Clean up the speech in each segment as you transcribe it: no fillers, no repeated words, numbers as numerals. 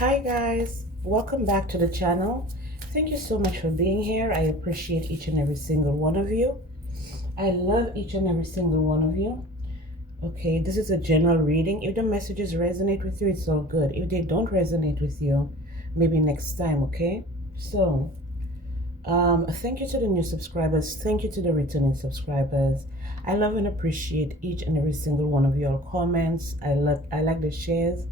Hi guys, welcome back to the channel. Thank you so much for being here. I appreciate each and every single one of you. I love each and every single one of you. Okay, this is a general reading. If the messages resonate with you, it's all good. If they don't resonate with you, maybe next time, okay? So, thank you to the new subscribers. Thank you to the returning subscribers. I love and appreciate each and every single one of your comments. I like the shares.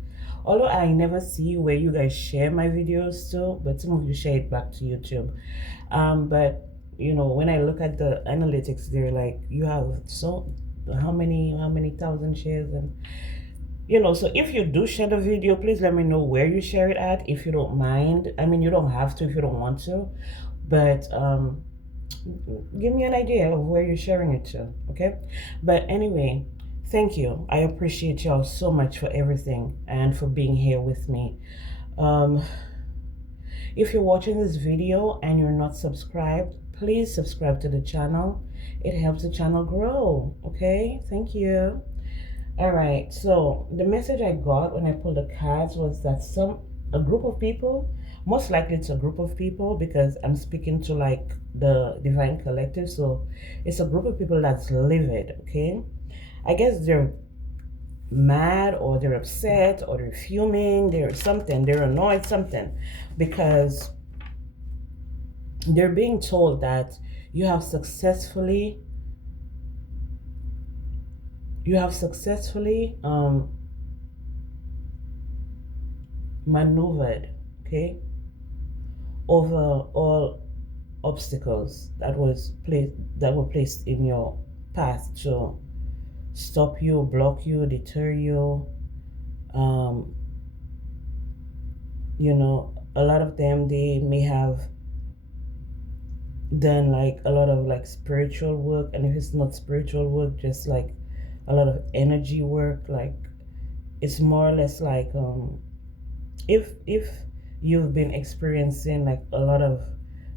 Although I never see where you guys share my videos to, but some of you share it back to YouTube. But you know, when I look at the analytics, they're like, you have so how many thousand shares, and you know, so if you do share the video, please let me know where you share it at, if you don't mind. I mean, you don't have to if you don't want to, but give me an idea of where you're sharing it to, okay? But anyway, thank you. I appreciate y'all so much for everything and for being here with me. If you're watching this video and you're not subscribed, please subscribe to the channel. It helps the channel grow, okay? Thank you. All right, so the message I got when I pulled the cards was that a group of people, most likely it's a group of people because I'm speaking to like the divine collective, so it's a group of people that's livid, okay? I guess they're mad or they're upset or they're fuming, they're something, they're annoyed, something, because they're being told that you have successfully maneuvered, okay, over all obstacles that were placed in your path to stop you, block you, deter you. You know, a lot of them, they may have done like a lot of like spiritual work, and if it's not spiritual work, just like a lot of energy work. Like it's more or less like if you've been experiencing like a lot of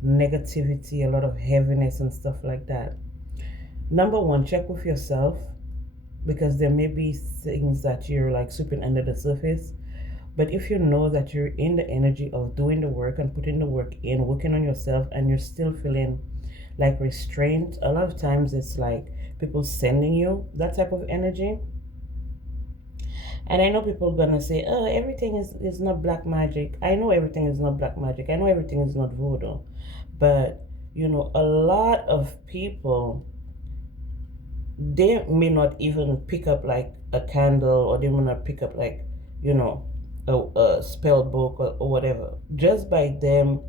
negativity, a lot of heaviness and stuff like that, number one, check with yourself, because there may be things that you're like sweeping under the surface. But if you know that you're in the energy of doing the work and putting the work in, working on yourself, and you're still feeling like restraint, a lot of times it's like people sending you that type of energy. And I know people are gonna say, oh, everything is not black magic. I know everything is not black magic. I know everything is not voodoo. But, you know, a lot of people, they may not even pick up like a candle, or they may not pick up like, you know, a spell book or whatever. Just by them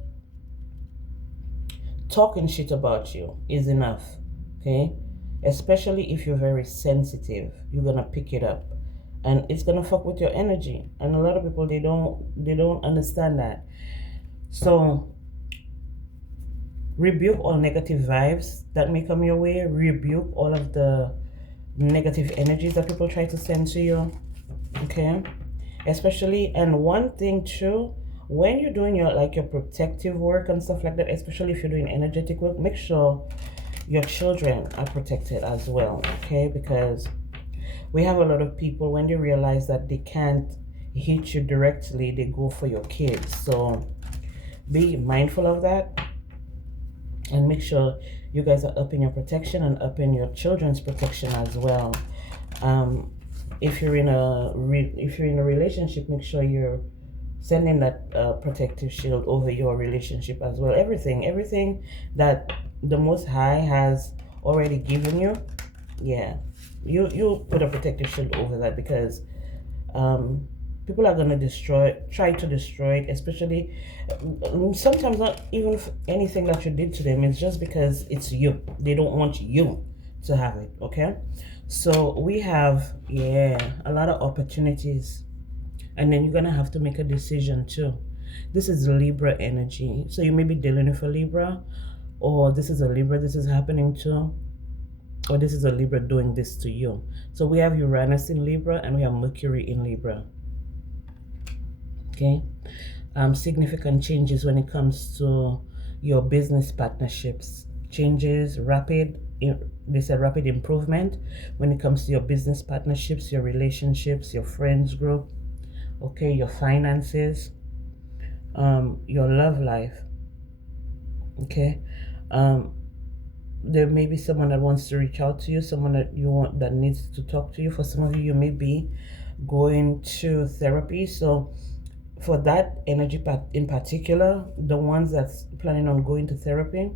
talking shit about you is enough, okay? Especially if you're very sensitive, you're gonna pick it up, and it's gonna fuck with your energy. And a lot of people, they don't understand that. So rebuke all negative vibes that may come your way. Rebuke all of the negative energies that people try to send to you, okay? Especially, and one thing too, when you're doing your protective work and stuff like that, especially if you're doing energetic work, make sure your children are protected as well, okay? Because we have a lot of people, when they realize that they can't hit you directly, they go for your kids. So be mindful of that, and make sure you guys are upping your protection and upping your children's protection as well. If you're in a relationship, make sure you're sending that protective shield over your relationship as well. Everything that the Most High has already given you, yeah, you put a protective shield over that, because people are gonna try to destroy it, especially sometimes not even anything that you did to them. It's just because it's you. They don't want you to have it, okay? So we have, yeah, a lot of opportunities, and then you're gonna have to make a decision too. This is Libra energy, so you may be dealing with a Libra, or this is a Libra this is happening to, or this is a Libra doing this to you. So we have Uranus in Libra, and we have Mercury in Libra, okay? Significant changes when it comes to your business partnerships. Changes, there's a rapid improvement when it comes to your business partnerships, your relationships, your friends group, okay, your finances. your love life. Okay. um there may be someone that wants to reach out to you, someone that you want, that needs to talk to you. For some of you, you may be going to therapy. So for that energy part in particular, the ones that's planning on going to therapy,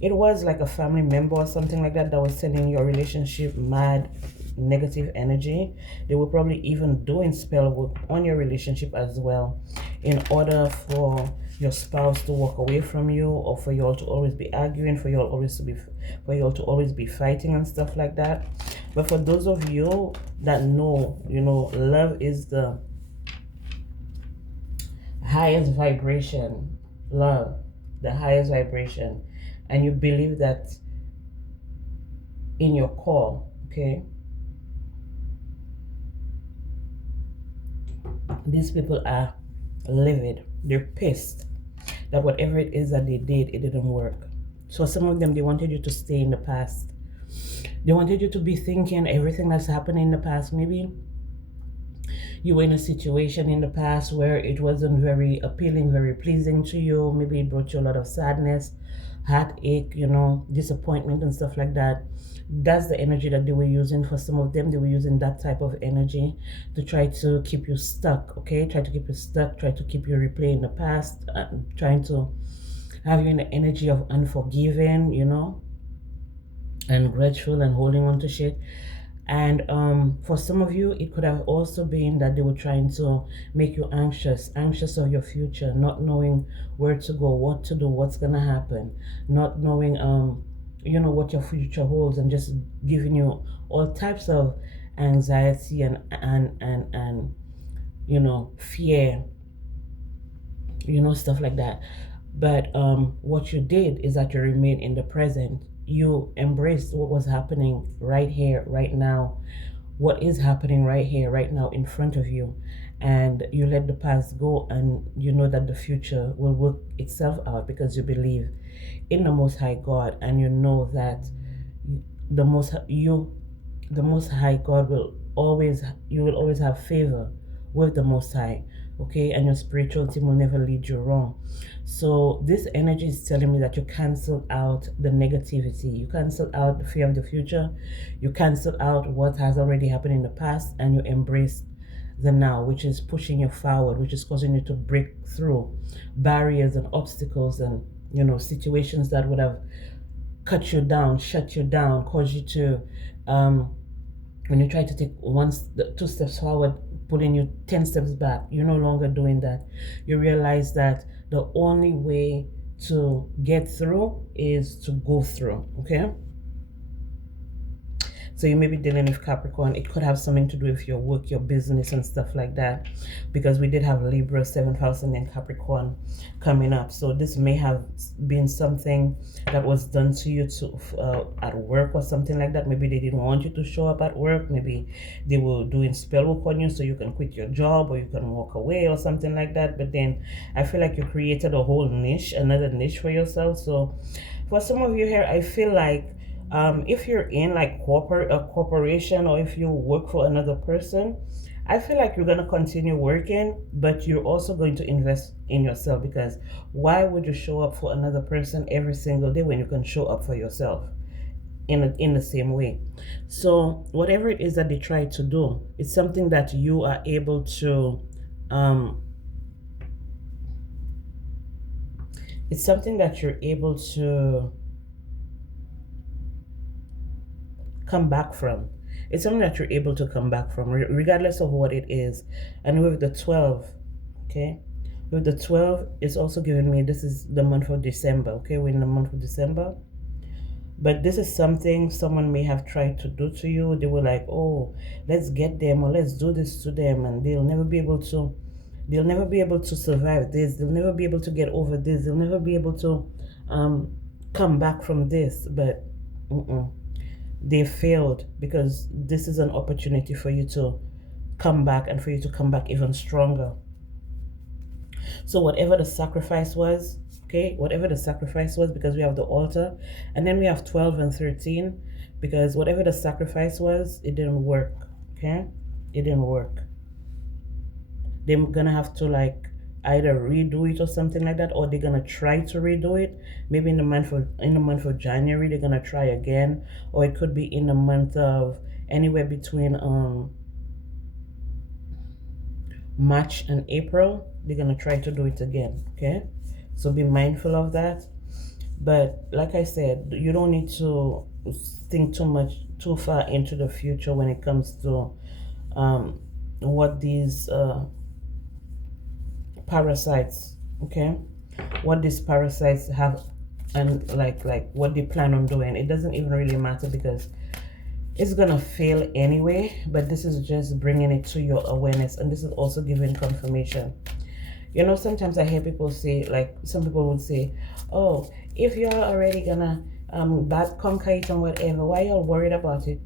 it was like a family member or something like that that was sending your relationship mad negative energy. They were probably even doing spell work on your relationship as well, in order for your spouse to walk away from you, or for you all to always be arguing, for you all to always be fighting and stuff like that. But for those of you that know, love is the highest vibration, love, the highest vibration, and you believe that in your core, okay, these people are livid. They're pissed that whatever it is that they did, it didn't work. So some of them, they wanted you to stay in the past. They wanted you to be thinking everything that's happened in the past. Maybe you were in a situation in the past where it wasn't very appealing, very pleasing to you. Maybe it brought you a lot of sadness, heartache, disappointment and stuff like that. That's the energy that they were using. For some of them, they were using that type of energy to try to keep you stuck, okay? Try to keep you stuck, try to keep you replaying the past, trying to have you in the energy of unforgiving, and grudgeful and holding on to shit. And for some of you, it could have also been that they were trying to make you anxious of your future, not knowing where to go, what to do, what's gonna happen, not knowing what your future holds, and just giving you all types of anxiety and fear, stuff like that. But what you did is that you remain in the present. You embraced what was happening right here, right now, what is happening right here, right now in front of you. And you let the past go, and you know that the future will work itself out because you believe in the Most High God, and you know that the Most High God you will always have favor with the Most High, okay? And your spiritual team will never lead you wrong. So this energy is telling me that you cancel out the negativity, you cancel out the fear of the future, you cancel out what has already happened in the past, and you embrace the now, which is pushing you forward, which is causing you to break through barriers and obstacles and situations that would have cut you down, shut you down, cause you to when you try to take 2 steps forward, pulling you 10 steps back. You're no longer doing that. You realize that the only way to get through is to go through, okay? So you may be dealing with Capricorn. It could have something to do with your work, your business and stuff like that, because we did have Libra, 7th house, and then Capricorn coming up. So this may have been something that was done to you at work or something like that. Maybe they didn't want you to show up at work. Maybe they were doing spell work on you so you can quit your job or you can walk away or something like that. But then I feel like you created a whole niche, another niche for yourself. So for some of you here, I feel like if you're in like a corporation, or if you work for another person, I feel like you're going to continue working, but you're also going to invest in yourself, because why would you show up for another person every single day when you can show up for yourself in the same way? So whatever it is that they try to do, it's something that you are able to it's something that you're able to come back from. It's something that you're able to come back from, regardless of what it is. And with the 12, okay, with the 12, it's also giving me, this is the month of December, okay? We're in the month of December. But this is something someone may have tried to do to you. They were like, oh, let's get them, or let's do this to them, and they'll never be able to survive this. They'll never be able to get over this. They'll never be able to come back from this. But they failed, because this is an opportunity for you to come back, and for you to come back even stronger. So whatever the sacrifice was, okay, whatever the sacrifice was, because we have the altar, and then we have 12 and 13, because whatever the sacrifice was, it didn't work, okay? It didn't work. They're gonna have to like either redo it or something like that, or they're gonna try to redo it. Maybe in the month of January they're gonna try again, or it could be in the month of anywhere between March and April. They're gonna try to do it again. Okay, so be mindful of that. But like I said, you don't need to think too far into the future when it comes to what these parasites, okay, what these parasites have, and like what they plan on doing. It doesn't even really matter because it's gonna fail anyway, but this is just bringing it to your awareness, and this is also giving confirmation. You know, sometimes I hear people say, like some people would say, oh, if you're already gonna conquer it and whatever, why y'all worried about it?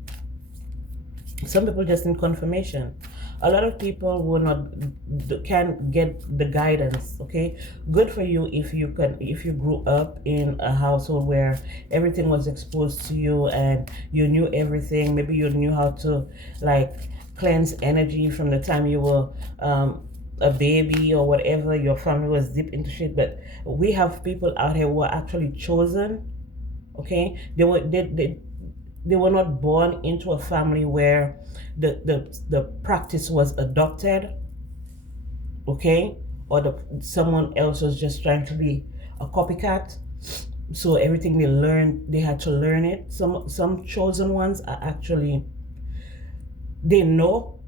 Some people just need confirmation. A lot of people will not can get the guidance. Okay, good for you if you grew up in a household where everything was exposed to you and you knew everything. Maybe you knew how to like cleanse energy from the time you were a baby or whatever. Your family was deep into shit. But we have people out here who are actually chosen. Okay, they were not born into a family where the practice was adopted, okay, or someone else was just trying to be a copycat. So everything they learned, they had to learn it. Some chosen ones are actually, they know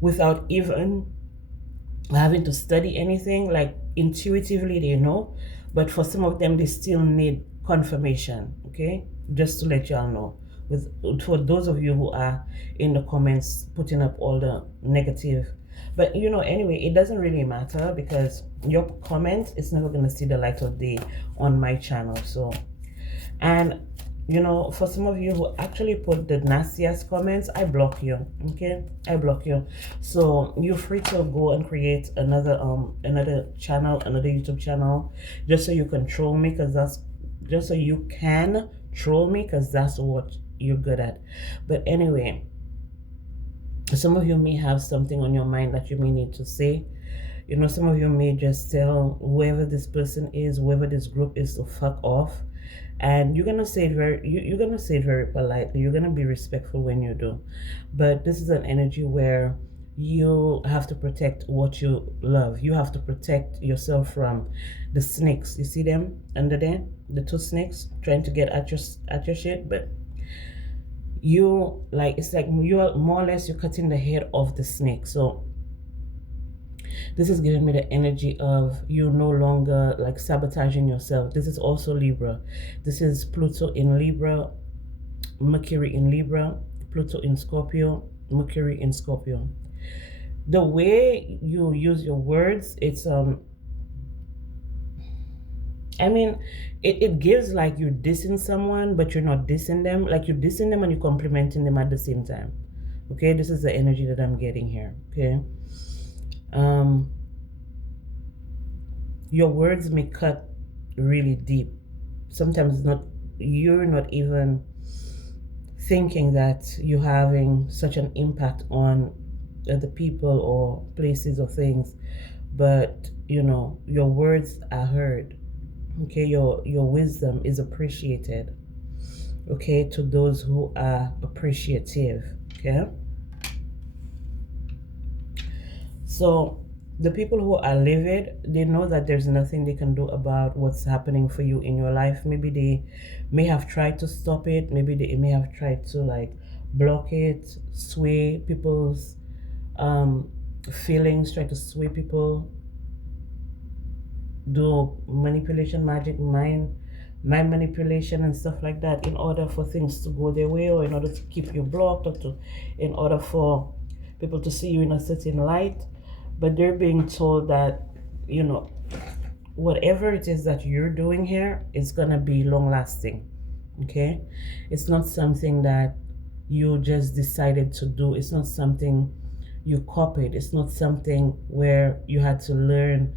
without even having to study anything, like intuitively they know. But for some of them, they still need confirmation. Okay, just to let y'all know. For those of you who are in the comments putting up all the negative, but you know, anyway, it doesn't really matter because your comment is never going to see the light of day on my channel. So, and you know, for some of you who actually put the nastiest comments, I block you. Okay, I block you. So you're free to go and create another channel, another YouTube channel, just so you can troll me, because that's just so you can troll me, because that's what you're good at. But anyway, some of you may have something on your mind that you may need to say. You know, some of you may just tell whoever this person is, whoever this group is, to fuck off. And you're gonna say it you're gonna say it very politely. You're gonna be respectful when you do. But this is an energy where you have to protect what you love. You have to protect yourself from the snakes. You see them under there, the two snakes trying to get at your shit. But you, like, it's like you're more or less, you're cutting the head off the snake. So this is giving me the energy of you no longer like sabotaging yourself. This is also Libra. This is Pluto in Libra, Mercury in Libra, Pluto in Scorpio, Mercury in Scorpio. The way you use your words, it's I mean, it gives like you're dissing someone, but you're not dissing them. Like you're dissing them and you're complimenting them at the same time. Okay, this is the energy that I'm getting here. Okay. Your words may cut really deep. Sometimes you're not even thinking that you're having such an impact on the people or places or things, but you know, your words are heard. Okay, your wisdom is appreciated. Okay, to those who are appreciative. Okay, so the people who are livid, they know that there's nothing they can do about what's happening for you in your life. Maybe they may have tried to stop it. Maybe they may have tried to like block it, sway people's feelings, try to sway people, do manipulation, magic, mind manipulation and stuff like that, in order for things to go their way, or in order to keep you blocked, or in order for people to see you in a certain light. But they're being told that, you know, whatever it is that you're doing here is gonna be long lasting. Okay, it's not something that you just decided to do. It's not something you copied. It's not something where you had to learn,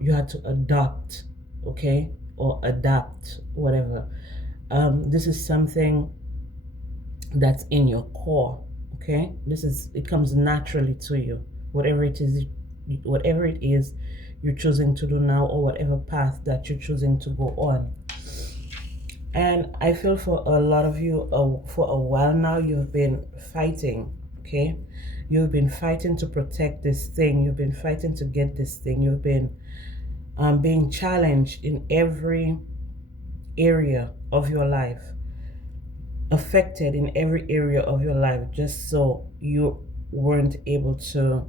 you had to adopt, okay, or adapt, whatever. This is something that's in your core. Okay, it comes naturally to you. Whatever it is whatever it is you're choosing to do now, or whatever path that you're choosing to go on. And I feel for a lot of you, for a while now, you've been fighting, okay? You've been fighting to protect this thing. You've been fighting to get this thing. You've been being challenged in every area of your life, affected in every area of your life, just so you weren't able to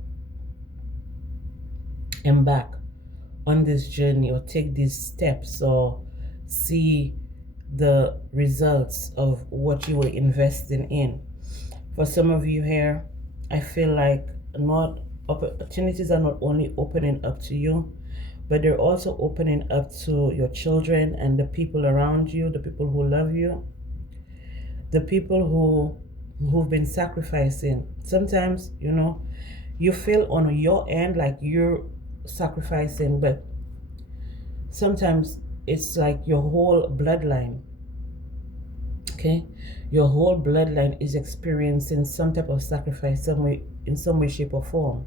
embark on this journey or take these steps or see the results of what you were investing in. For some of you here, I feel like not opportunities are not only opening up to you, but they're also opening up to your children and the people around you, the people who love you, the people who've been sacrificing. Sometimes, you feel on your end like you're sacrificing, but sometimes it's like your whole bloodline, okay? Your whole bloodline is experiencing some type of sacrifice in some way, shape, or form.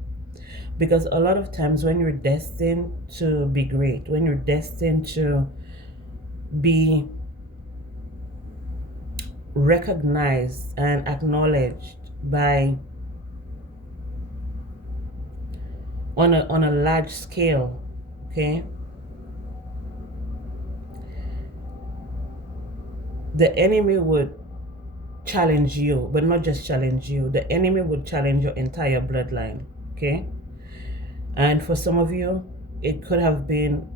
Because a lot of times when you're destined to be great, when you're destined to be recognized and acknowledged by on a large scale, okay, the enemy would challenge you, but not just challenge you. The enemy would challenge your entire bloodline, okay? And for some of you, it could have been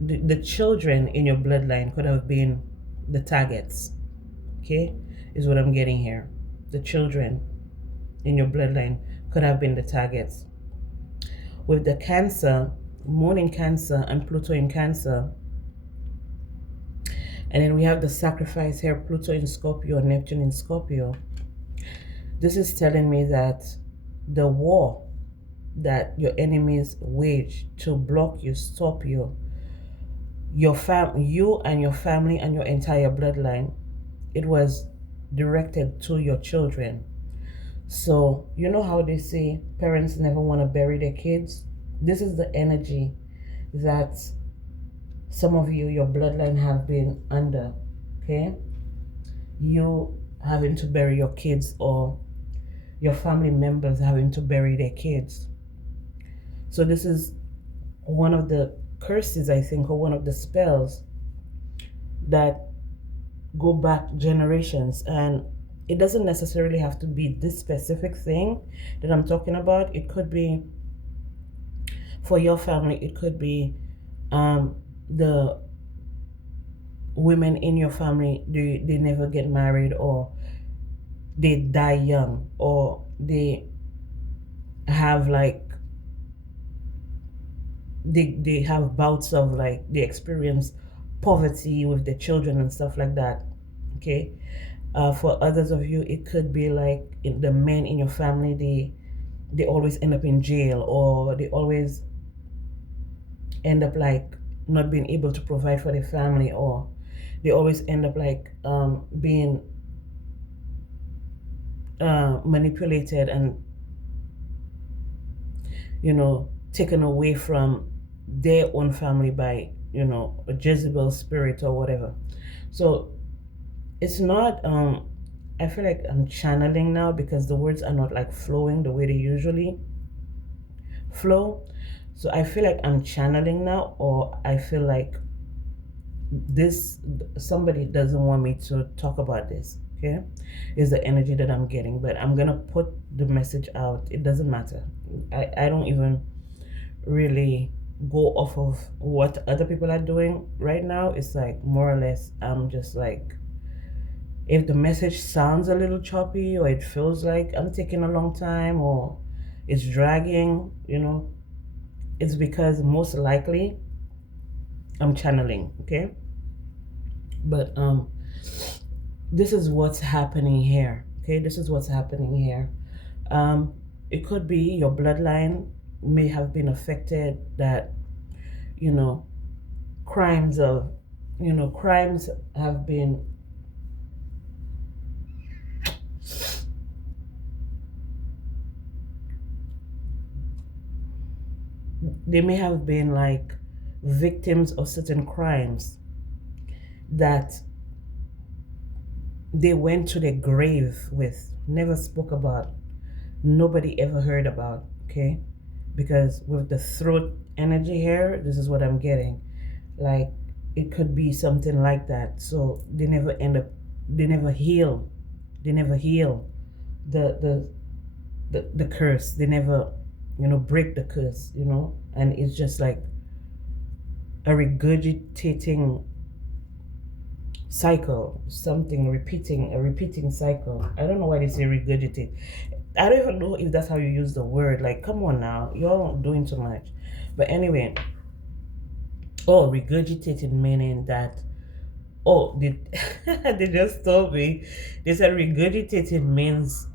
the children in your bloodline could have been the targets, okay, is what I'm getting here. The children in your bloodline could have been the targets. With the Cancer, Moon in Cancer and Pluto in Cancer, and then we have the sacrifice here, Pluto in Scorpio, Neptune in Scorpio. This is telling me that the war that your enemies wage to block you, stop you, you and your family and your entire bloodline, it was directed to your children. So you know how they say parents never want to bury their kids? This is the energy that some of you, your bloodline, have been under, okay? You having to bury your kids, or your family members having to bury their kids. So this is one of the curses, I think, or one of the spells that go back generations. And it doesn't necessarily have to be this specific thing that I'm talking about. It could be for your family, it could be the women in your family, they never get married, or they die young, or they have like they have bouts of like they experience poverty with their children and stuff like that, okay? For others of you, it could be like the men in your family, they always end up in jail, or they always end up like not being able to provide for their family, or they always end up like being manipulated and taken away from their own family by a Jezebel spirit or whatever. So it's not I feel like I'm channeling now, because the words are not like flowing the way they usually flow. So I feel like I'm channeling now, or I feel like somebody doesn't want me to talk about this, okay? Is the energy that I'm getting. But I'm gonna put the message out. It doesn't matter. I don't even really go off of what other people are doing right now. It's like more or less I'm just like, if the message sounds a little choppy, or it feels like I'm taking a long time, or it's dragging, it's because most likely I'm channeling, okay? But this is what's happening here, okay? This is what's happening here. It could be your bloodline may have been affected, that crimes have been they may have been like victims of certain crimes that they went to their grave with, never spoke about, nobody ever heard about, okay? Because with the throat energy here, this is what I'm getting. Like, it could be something like that. So they never end up, they never heal. They never heal the the curse. They never, break the curse, and it's just like a regurgitating cycle, something repeating, a repeating cycle. I don't know why they say regurgitate. I don't even know if that's how you use the word. Like, come on now, you're doing too much. But anyway, oh, regurgitated meaning that, oh, they just told me, they said regurgitated means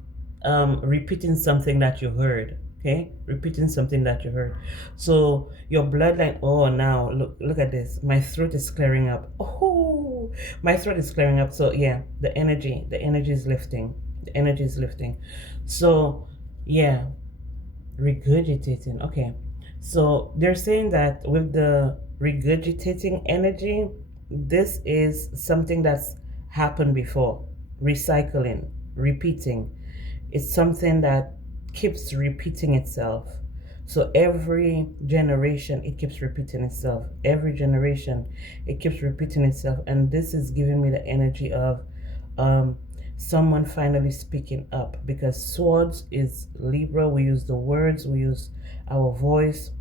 repeating something that you heard. Okay, repeating something that you heard. So your bloodline. Oh, now look at this. My throat is clearing up. Oh, my throat is clearing up. So yeah, the energy is lifting. The energy is lifting. So yeah, regurgitating. Okay, so they're saying that with the regurgitating energy, this is something that's happened before. Recycling, repeating. It's something that keeps repeating itself. So every generation it keeps repeating itself. Every generation it keeps repeating itself. And this is giving me the energy of um, someone finally speaking up, because swords is Libra. We use the words, we use our voice,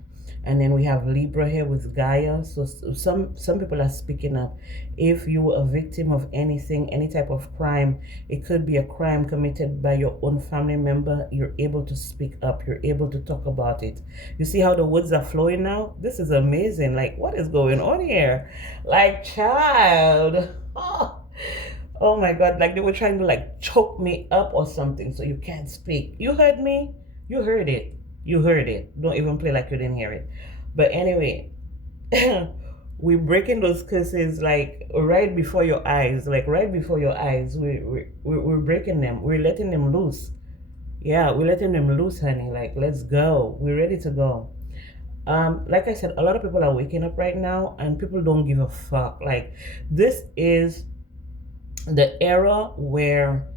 and then we have Libra here with Gaia. So some people are speaking up. If you were a victim of anything, any type of crime, it could be a crime committed by your own family member, you're able to speak up, you're able to talk about it. You see how the words are flowing now? This is amazing. Like, what is going on here? Like, child. Oh my God, like they were trying to like choke me up or something so you can't speak. You heard me? You heard it. You heard it. Don't even play like you didn't hear it. But anyway, we're breaking those curses like right before your eyes. Like right before your eyes. We're breaking them. We're letting them loose. Yeah, we're letting them loose, honey. Like, let's go. We're ready to go. Like I said, a lot of people are waking up right now and people don't give a fuck. Like, this is the era where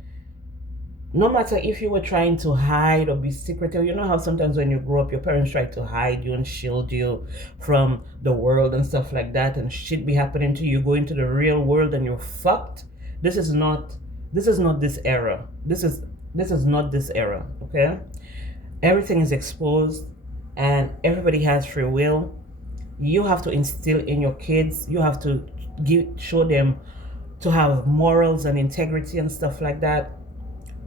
no matter if you were trying to hide or be secretive, you know how sometimes when you grow up, your parents try to hide you and shield you from the world and stuff like that, and shit be happening to you, go into the real world and you're fucked. This is not this era. This is not this era, okay? Everything is exposed and everybody has free will. You have to instill in your kids, you have to show them to have morals and integrity and stuff like that,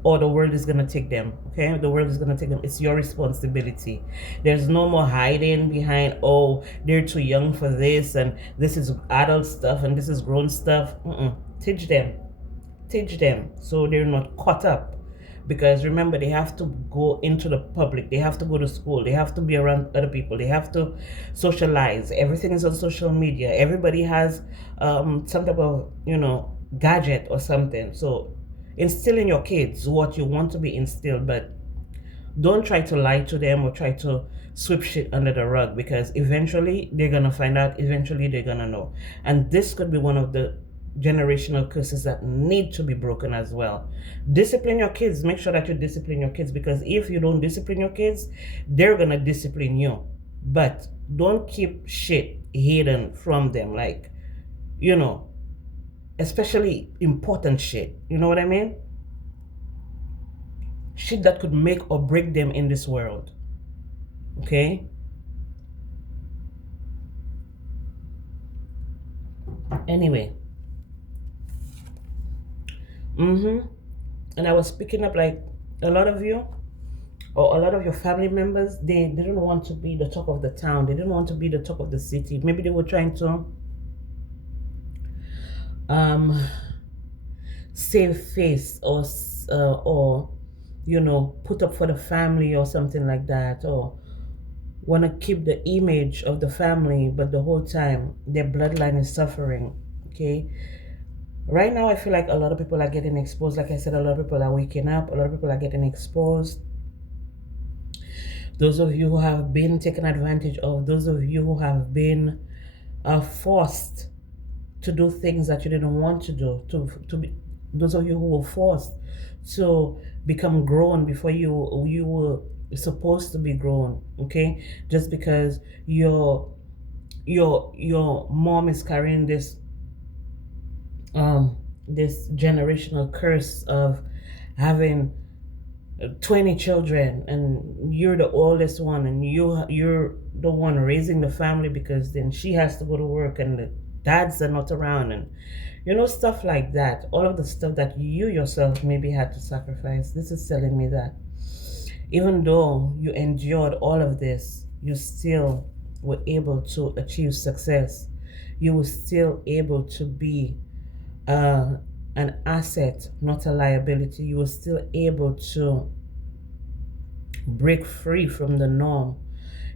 or the world is gonna take them. Okay, the world is gonna take them. It's your responsibility. There's no more hiding behind, oh, they're too young for this, and this is adult stuff and this is grown stuff. Teach them, so they're not caught up. Because remember, they have to go into the public, they have to go to school, they have to be around other people, they have to socialize. Everything is on social media. Everybody has some type of gadget or something. So instill in your kids what you want to be instilled, but don't try to lie to them or try to sweep shit under the rug, because eventually they're gonna find out, eventually they're gonna know. And this could be one of the generational curses that need to be broken as well. Discipline your kids. Make sure that you discipline your kids, because if you don't discipline your kids, they're gonna discipline you. But don't keep shit hidden from them, like, especially important shit. You know what I mean? Shit that could make or break them in this world. Okay? Anyway. And I was picking up like a lot of you, or a lot of your family members, they didn't want to be the talk of the town. They didn't want to be the talk of the city. Maybe they were trying to save face, or put up for the family or something like that, or want to keep the image of the family, but the whole time their bloodline is suffering. Okay, right now I feel like a lot of people are getting exposed. Like I said, a lot of people are waking up, a lot of people are getting exposed. those of you who have been taken advantage of, those of you who have been forced to do things that you didn't want to do, to be, those of you who were forced to become grown before you were supposed to be grown, okay? Just because your mom is carrying this generational curse of having 20 children, and you're the oldest one, and you're the one raising the family, because then she has to go to work and the dads are not around, and stuff like that. All of the stuff that you yourself maybe had to sacrifice. This is telling me that even though you endured all of this, you still were able to achieve success. You were still able to be an asset, not a liability. You were still able to break free from the norm.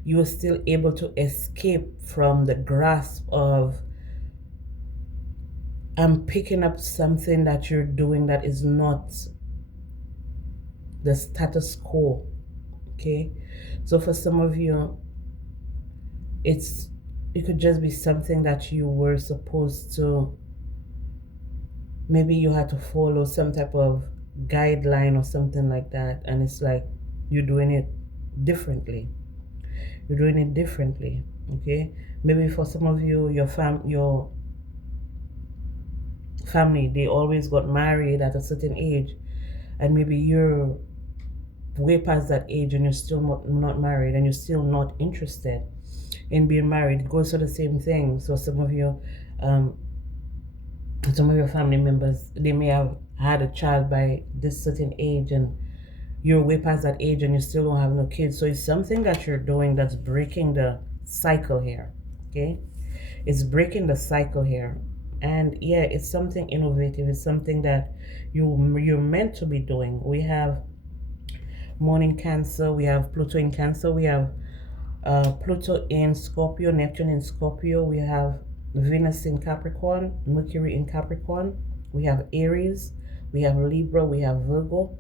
You were still able to escape from the grasp of I'm picking up something that you're doing that is not the status quo. Okay, so for some of you, it could just be something that you were supposed to, maybe you had to follow some type of guideline or something like that, and it's like you're doing it differently. You're doing it differently. Okay, maybe for some of you, your family, they always got married at a certain age, and maybe you're way past that age and you're still not married, and you're still not interested in being married. It goes to the same thing. So some of your family members, they may have had a child by this certain age, and you're way past that age and you still don't have no kids. So it's something that you're doing that's breaking the cycle here. Okay, it's breaking the cycle here. And yeah, it's something innovative. It's something that you're meant to be doing. We have Moon in Cancer, we have Pluto in Cancer, we have Pluto in Scorpio, Neptune in Scorpio, we have Venus in Capricorn, Mercury in Capricorn, we have Aries, we have Libra, we have Virgo,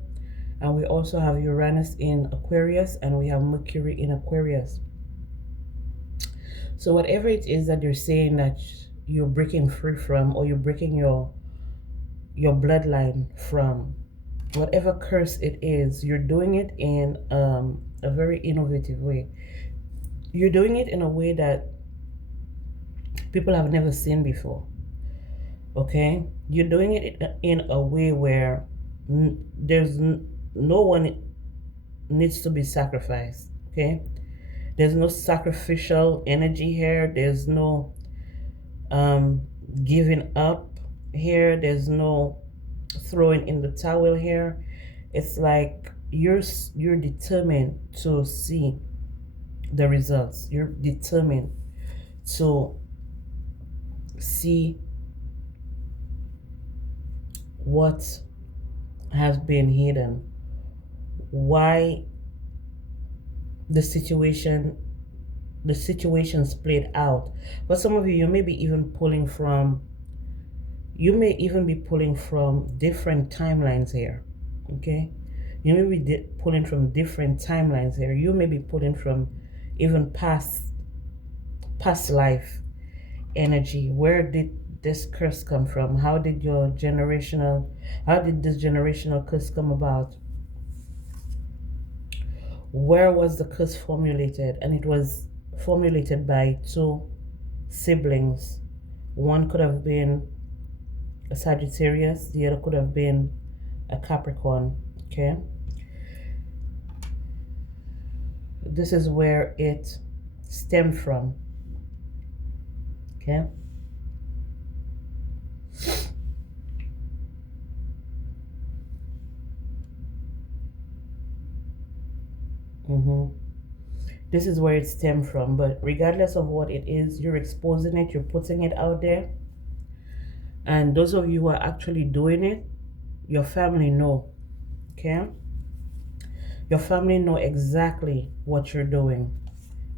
and we also have Uranus in Aquarius, and we have Mercury in Aquarius. So whatever it is that you're saying that you're breaking free from, or you're breaking your bloodline from, whatever curse it is, you're doing it in a very innovative way. You're doing it in a way that people have never seen before. Okay, you're doing it in a way where there's no one needs to be sacrificed. Okay, there's no sacrificial energy here. There's no giving up here. There's no throwing in the towel here. It's like you're determined to see the results. You're determined to see what has been hidden, why the situations played out. For some of you, you may be even pulling from, different timelines here. Okay, you may be pulling from different timelines here. You may be pulling from even past life energy. Where did this curse come from? How did this generational curse come about? Where was the curse formulated? And it was formulated by two siblings. One could have been a Sagittarius, the other could have been a Capricorn. Okay, this is where it stemmed from. Okay, this is where it stemmed from. But regardless of what it is, you're exposing it, you're putting it out there. And those of you who are actually doing it, your family know. Okay, your family know exactly what you're doing,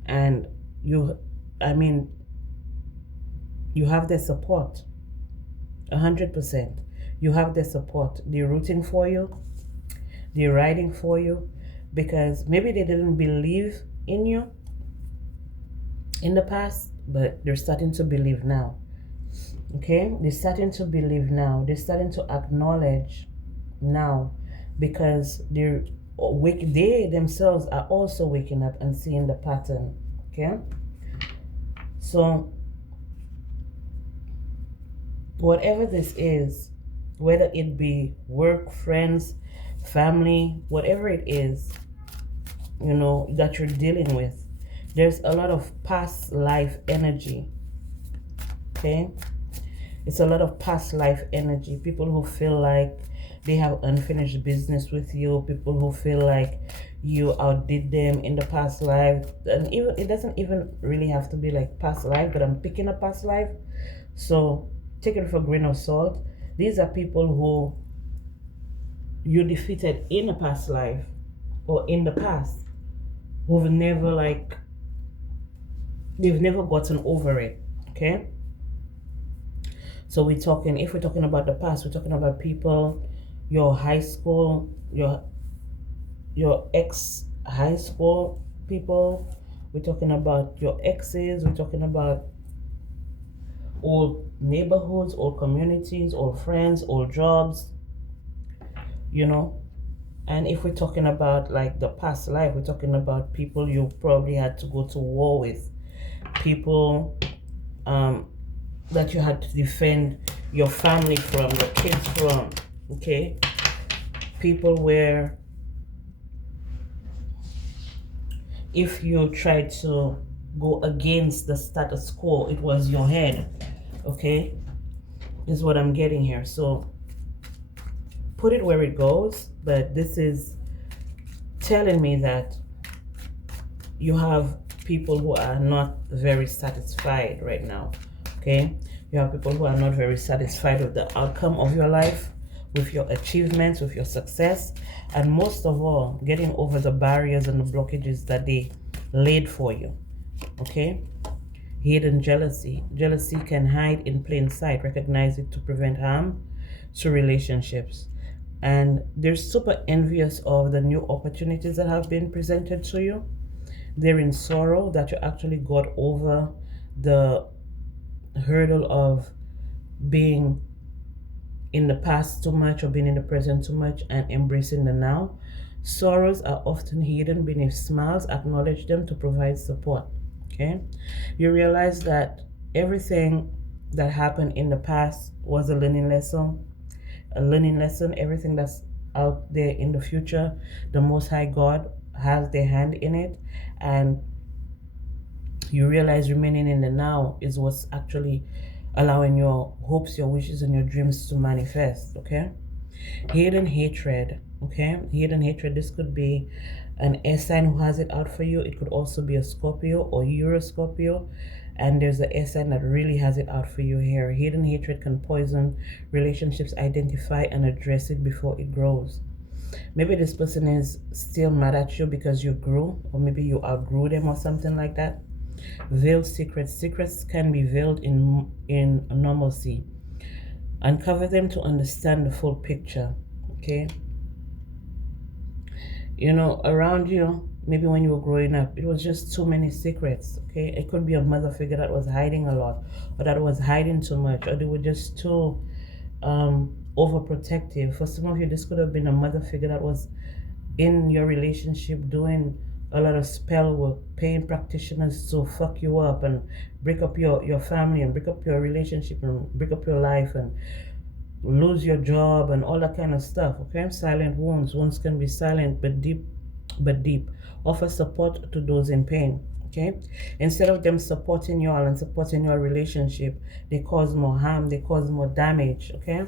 and you have their support. 100%. You have their support. They're rooting for you, they're riding for you, because maybe they didn't believe in you in the past, but they're starting to believe now. Okay, they're starting to believe now. They're starting to acknowledge now, because they themselves are also waking up and seeing the pattern. Okay, so whatever this is, whether it be work, friends, family, whatever it is, that you're dealing with, there's a lot of past life energy. Okay, it's a lot of past life energy. People who feel like they have unfinished business with you, people who feel like you outdid them in the past life. And even it doesn't even really have to be like past life, but I'm picking a past life, so take it with a grain of salt. These are people who you defeated in a past life or in the past, who've never they've never gotten over it. Okay, so if we're talking about the past, we're talking about people, your high school, your ex high school people. We're talking about your exes. We're talking about old neighborhoods, old communities, old friends, old jobs, you know. And if we're talking about like the past life, we're talking about people you probably had to go to war with, people that you had to defend your family from, your kids from. Okay, people where if you tried to go against the status quo, it was your head. Okay, is what I'm getting here. So put it where it goes, but this is telling me that you have people who are not very satisfied right now. Okay, you have people who are not very satisfied with the outcome of your life, with your achievements, with your success, and most of all, getting over the barriers and the blockages that they laid for you. Okay, hidden jealousy. Jealousy can hide in plain sight. Recognize it to prevent harm to relationships. And they're super envious of the new opportunities that have been presented to you. They're in sorrow that you actually got over the hurdle of being in the past too much or being in the present too much and embracing the now. Sorrows are often hidden beneath smiles. Acknowledge them to provide support. Okay, you realize that everything that happened in the past was a learning lesson. Everything that's out there in the future, the Most High God has their hand in it, and you realize remaining in the now is what's actually allowing your hopes, your wishes, and your dreams to manifest. Okay, hidden hatred. Okay, hidden hatred. This could be an air sign who has it out for you. It could also be a Scorpio or Euro Scorpio, and there's the air sign that really has it out for you here. Hidden hatred can poison relationships. Identify and address it before it grows. Maybe this person is still mad at you because you grew, or maybe you outgrew them or something like that. Veiled secrets. Secrets can be veiled in normalcy. Uncover them to understand the full picture. Okay, around you, maybe when you were growing up, it was just too many secrets. Okay, it could be a mother figure that was hiding a lot, or that was hiding too much, or they were just too overprotective. For some of you, this could have been a mother figure that was in your relationship doing a lot of spell work, paying practitioners to fuck you up and break up your family and break up your relationship and break up your life and lose your job and all that kind of stuff. Okay, silent wounds. Wounds can be silent but deep. Offer support to those in pain. Okay, instead of them supporting you all and supporting your relationship, they cause more harm, they cause more damage. Okay,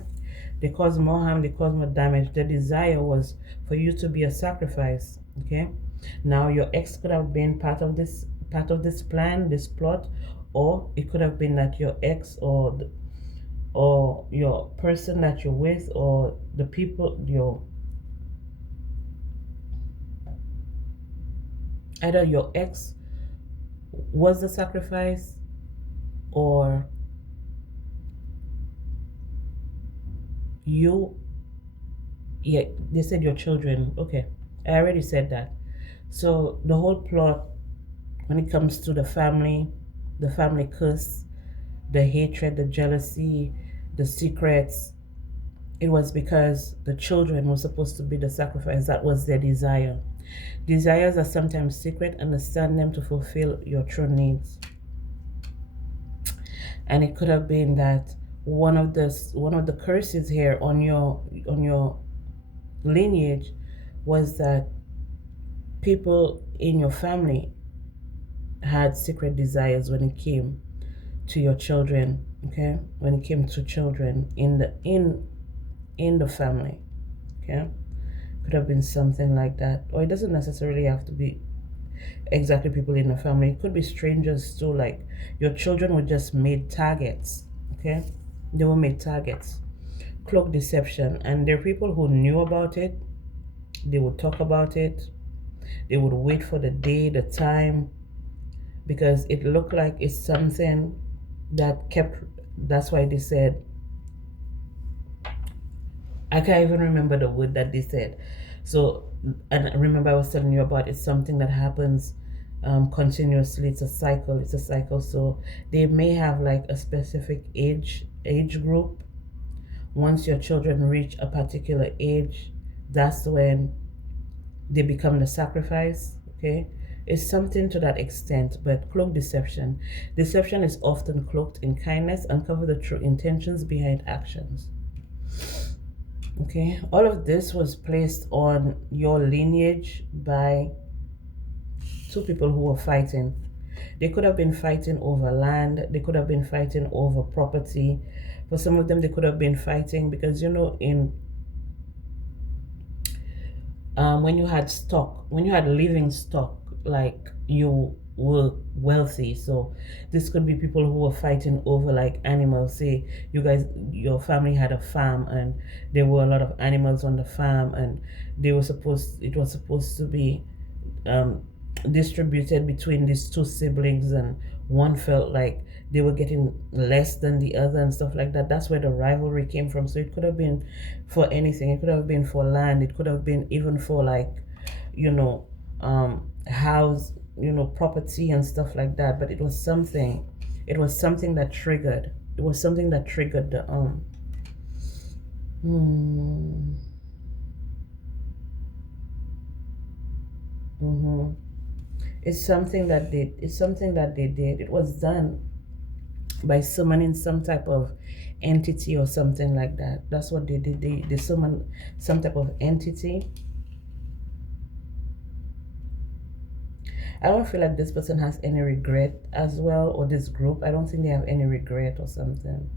they cause more harm, they cause more damage. The desire was for you to be a sacrifice. Okay, now your ex could have been part of this plan, this plot, or it could have been that your ex or your person that you're with, or the people either your ex was the sacrifice, or you, yeah, they said your children. Okay, I already said that. So the whole plot, when it comes to the family curse, the hatred, the jealousy, the secrets, it was because the children were supposed to be the sacrifice. That was their desire. Desires are sometimes secret. Understand them to fulfill your true needs. And it could have been that one of the curses here on your lineage was that people in your family had secret desires when it came to your children. Okay, when it came to children in the family. Okay, could have been something like that, or it doesn't necessarily have to be exactly people in the family. It could be strangers too. Like your children were just made targets. Okay, they were made targets. Cloak deception, and there are people who knew about it. They would talk about it. They would wait for the day, the time, because it looked like it's something that kept. That's why they said, I can't even remember the word that they said. So, and remember I was telling you about it's something that happens continuously. It's a cycle. It's a cycle. So they may have like a specific age group. Once your children reach a particular age, that's when they become the sacrifice. Okay, it's something to that extent. But cloak deception. Deception is often cloaked in kindness. Uncover the true intentions behind actions. Okay, all of this was placed on your lineage by two people who were fighting. They could have been fighting over land, they could have been fighting over property. For some of them, they could have been fighting because, you know, in when you had stock, when you had living stock, like you were wealthy. So this could be people who were fighting over like animals. Say you guys, your family had a farm and there were a lot of animals on the farm, and it was supposed to be um, distributed between these two siblings, and one felt like they were getting less than the other and stuff like that. That's where the rivalry came from. So it could have been for anything. It could have been for land. It could have been even for like, you know, house, you know, property and stuff like that. But it was something. It was something that triggered. It was something that triggered the Mm-hmm. It's something that did. It's something that they did. It was done by summoning some type of entity or something like that. That's what they did. They summoned some type of entity. I don't feel like this person has any regret as well, or this group. I don't think they have any regret or something.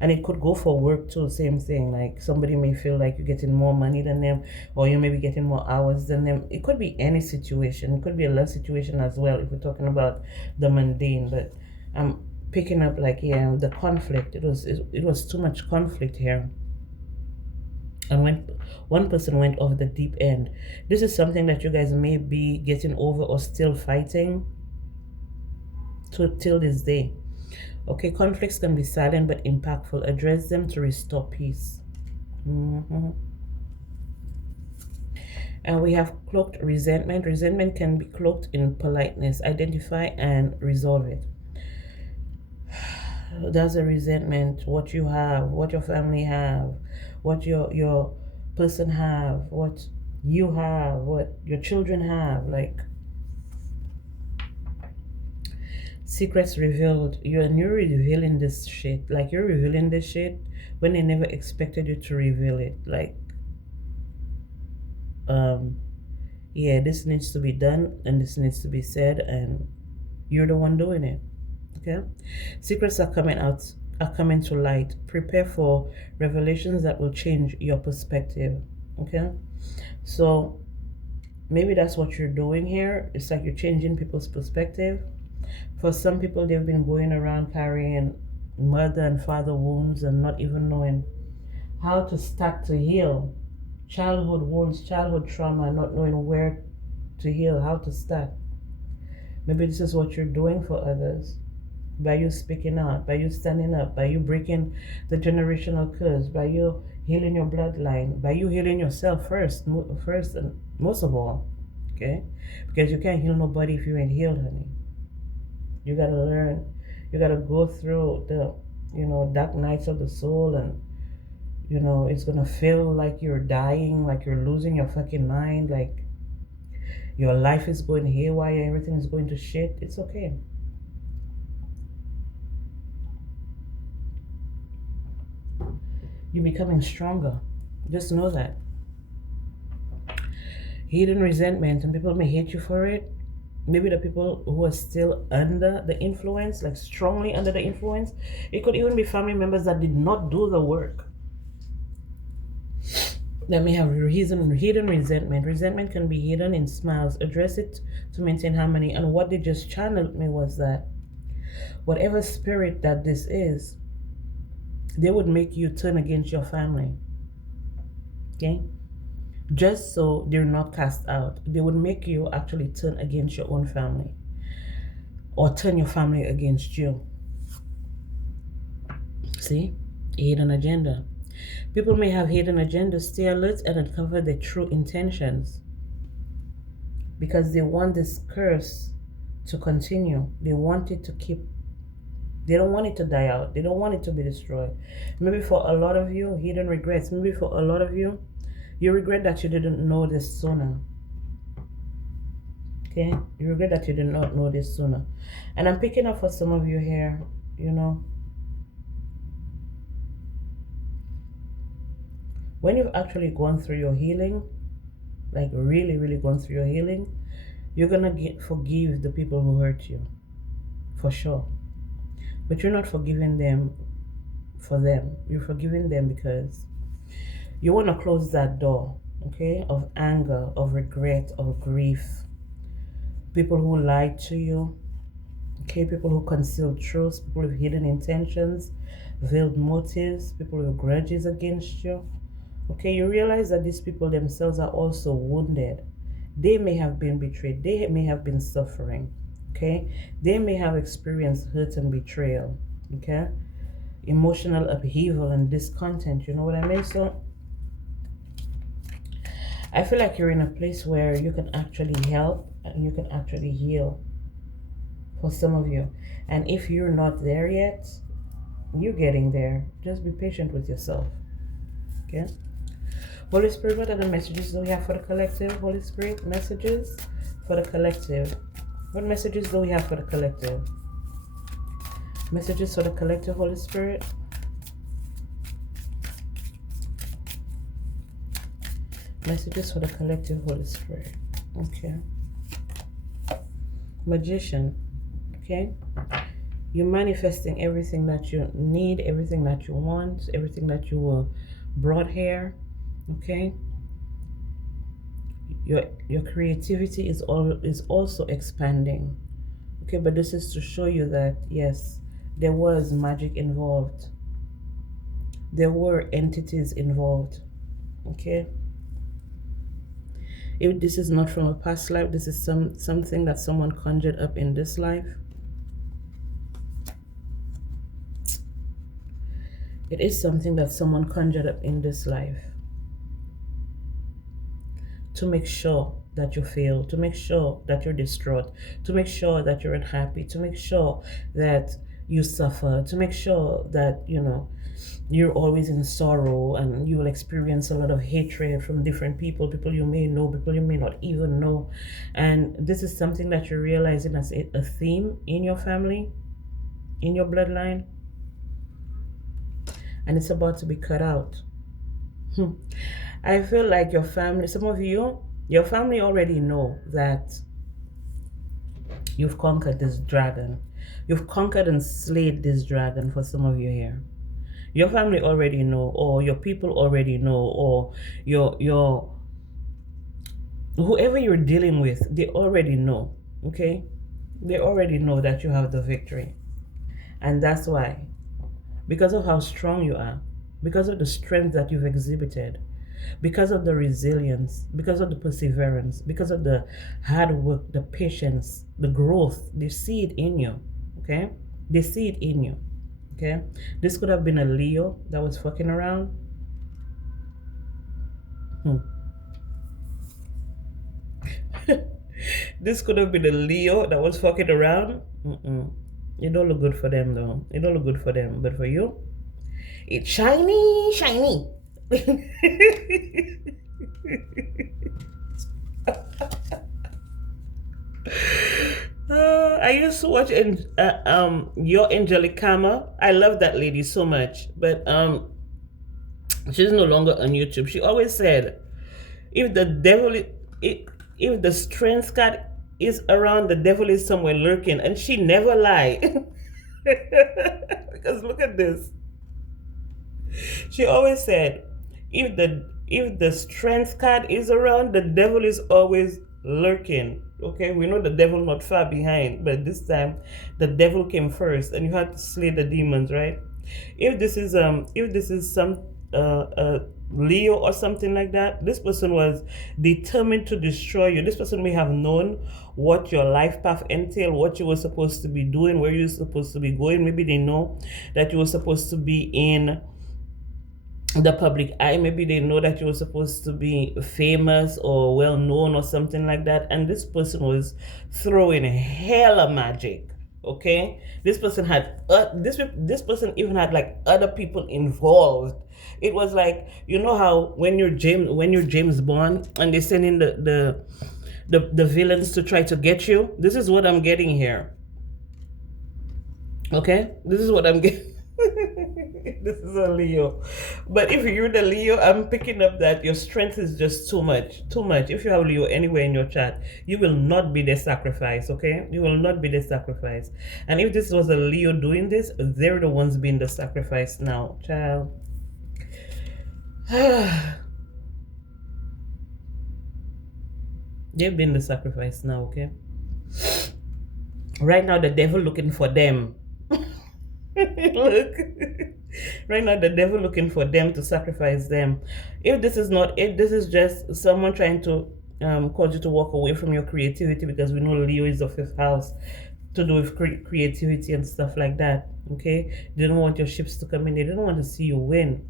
And it could go for work too, same thing. Like somebody may feel like you're getting more money than them, or you may be getting more hours than them. It could be any situation. It could be a love situation as well if we're talking about the mundane. But I'm picking up like, yeah, the conflict. It was too much conflict here. And when one person went off the deep end, this is something that you guys may be getting over or still fighting till this day. Okay, conflicts can be silent but impactful. Address them to restore peace. And we have cloaked resentment. Resentment can be cloaked in politeness. Identify and resolve it. That's a resentment. What you have, what your family have, what your person have, what you have, what your children have. Like secrets revealed. You're revealing this shit. Like you're revealing this shit when they never expected you to reveal it. Like yeah, this needs to be done and this needs to be said, and you're the one doing it. Okay, secrets are coming to light. Prepare for revelations that will change your perspective. Okay, so maybe that's what you're doing here. It's like you're changing people's perspective. For some people, they've been going around carrying mother and father wounds and not even knowing how to start to heal. Childhood wounds, childhood trauma, not knowing where to heal, how to start. Maybe this is what you're doing for others. By you speaking out, by you standing up, by you breaking the generational curse, by you healing your bloodline, by you healing yourself first and most of all. okay? Because you can't heal nobody if you ain't healed, honey. You gotta learn. You gotta go through the, dark nights of the soul, and it's gonna feel like you're dying, like you're losing your fucking mind, like your life is going haywire, everything is going to shit. It's okay. You're becoming stronger. Just know that. Hidden resentment, and people may hate you for it. Maybe the people who are still under the influence, like strongly under the influence. It could even be family members that did not do the work, that may have hidden resentment. Resentment can be hidden in smiles. Address it to maintain harmony. And what they just channeled me was that whatever spirit that this is, they would make you turn against your family. Okay? Just so they're not cast out. They would make you actually turn against your own family, or turn your family against you. See? Hidden agenda. People may have hidden agendas. Stay alert and uncover their true intentions, because they want this curse to continue. They want it to keep. They don't want it to die out. They don't want it to be destroyed. Maybe for a lot of you, hidden regrets. Maybe for a lot of you, you regret that you didn't know this sooner. Okay? You regret that you did not know this sooner. And I'm picking up for some of you here, when you've actually gone through your healing, like really, really gone through your healing, you're gonna forgive the people who hurt you, for sure. But you're not forgiving them for them. You're forgiving them because you want to close that door, okay, of anger, of regret, of grief. People who lied to you, okay, people who concealed truths, people with hidden intentions, veiled motives, people with grudges against you. Okay, you realize that these people themselves are also wounded. They may have been betrayed. They may have been suffering. Okay, they may have experienced hurt and betrayal. Okay, emotional upheaval and discontent. You know what I mean? So I feel like you're in a place where you can actually help and you can actually heal for some of you. And if you're not there yet, you're getting there. Just be patient with yourself. Okay. Holy Spirit, what are the messages do we have for the collective? Holy Spirit, messages for the collective. What messages do we have for the collective? Messages for the collective, Holy Spirit. Messages for the collective, Holy Spirit. Okay. Magician. Okay. You're manifesting everything that you need, everything that you want, everything that you were brought here. Okay. Your creativity is also expanding. Okay, but this is to show you that yes, there was magic involved. There were entities involved. Okay. If this is not from a past life, this is something that someone conjured up in this life. It is something that someone conjured up in this life to make sure that you fail, to make sure that you're distraught, to make sure that you're unhappy, to make sure that you suffer, to make sure that, you're always in sorrow, and you will experience a lot of hatred from different people you may know, people you may not even know. And this is something that you're realizing as a theme in your family, in your bloodline, and it's about to be cut out. I feel like your family, some of you, your family already know that you've conquered this dragon. You've conquered and slayed this dragon for some of you here. Your family already know, or your people already know, or your whoever you're dealing with, they already know. Okay? They already know that you have the victory. And that's why, because of how strong you are, because of the strength that you've exhibited, because of the resilience, because of the perseverance, because of the hard work, the patience, the growth, they see it in you. Okay? They see it in you. Okay? This could have been a Leo that was fucking around. This could have been a Leo that was fucking around. Mm-mm. It don't look good for them though. It don't look good for them. But for you, it's shiny, shiny. I used to watch Your Angelic Karma. I love that lady so much, but she's no longer on YouTube. She always said, if the devil, if the strength card is around, the devil is somewhere lurking, and she never lied. Because look at this. She always said, if the strength card is around, the devil is always lurking. Okay, we know the devil not far behind, but this time the devil came first, and you had to slay the demons, right? If this is some Leo or something like that, this person was determined to destroy you. This person may have known what your life path entailed, what you were supposed to be doing, where you're supposed to be going. Maybe they know that you were supposed to be in the public eye. Maybe they know that you were supposed to be famous or well known or something like that, and this person was throwing hella magic. Okay, this person had this person even had like other people involved. It was like, you know how when you're James Bond and they send in the villains to try to get you. This is what I'm getting here. Okay, this is what I'm getting. This is a Leo. But if you're the Leo, I'm picking up that your strength is just too much. Too much. If you have Leo anywhere in your chat, you will not be the sacrifice, okay? You will not be the sacrifice. And if this was a Leo doing this, they're the ones being the sacrifice now, child. They've been the sacrifice now, okay? Right now, the devil looking for them. Look. Right now, the devil looking for them to sacrifice them. If this is just someone trying to cause you to walk away from your creativity, because we know Leo is the fifth house to do with creativity and stuff like that. Okay, they don't want your ships to come in. They don't want to see you win.